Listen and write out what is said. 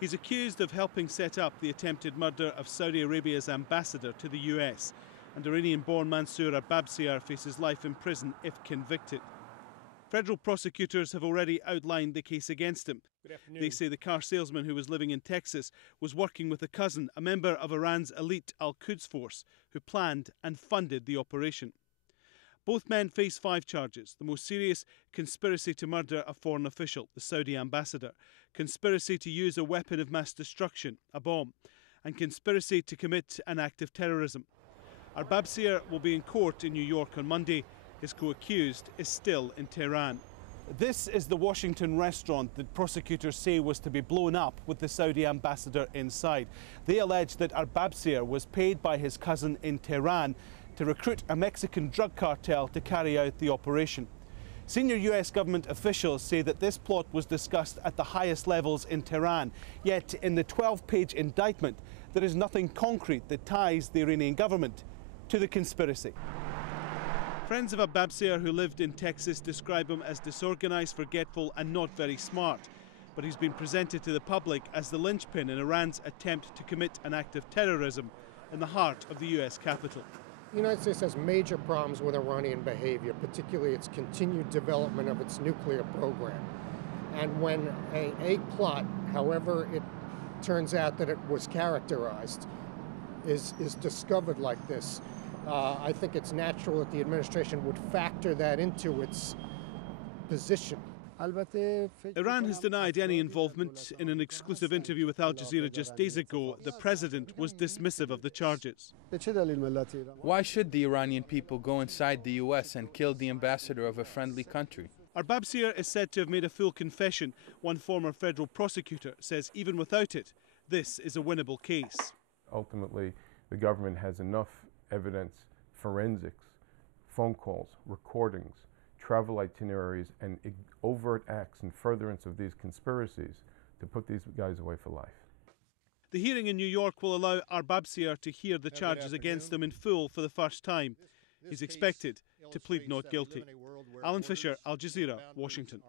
He's accused of helping set up the attempted murder of Saudi Arabia's ambassador to the US. And Iranian-born Mansour Ababsiar faces life in prison if convicted. Federal prosecutors have already outlined the case against him. They say the car salesman who was living in Texas was working with a cousin, a member of Iran's elite Al-Quds force, who planned and funded the operation. Both men face 5 charges. The most serious: conspiracy to murder a foreign official, the Saudi ambassador, conspiracy to use a weapon of mass destruction, a bomb, and conspiracy to commit an act of terrorism. Ababsiar will be in court in New York on Monday. His co-accused is still in Tehran. This is the Washington restaurant that prosecutors say was to be blown up with the Saudi ambassador inside. They allege that Ababsiar was paid by his cousin in Tehran to recruit a Mexican drug cartel to carry out the operation. Senior US government officials say that this plot was discussed at the highest levels in Tehran, yet in the 12-page indictment there is nothing concrete that ties the Iranian government to the conspiracy. Friends of Ababsiar who lived in Texas describe him as disorganized, forgetful and not very smart. But he's been presented to the public as the linchpin in Iran's attempt to commit an act of terrorism in the heart of the US capital. The United States has major problems with Iranian behavior, particularly its continued development of its nuclear program. And when a plot, however it turns out that it was characterized, is discovered like this, I think it's natural that the administration would factor that into its position. Iran has denied any involvement. In an exclusive interview with Al Jazeera just days ago, the president was dismissive of the charges. Why should the Iranian people go inside the US and kill the ambassador of a friendly country? Ababsiar is said to have made a full confession. One former federal prosecutor says even without it, this is a winnable case. Ultimately, the government has enough evidence, forensics, phone calls, recordings, travel itineraries, and overt acts in furtherance of these conspiracies to put these guys away for life. The hearing in New York will allow Ababsiar to hear the charges against him in full for the first time. He's expected to plead not guilty. Alan Fisher, Al Jazeera, Washington.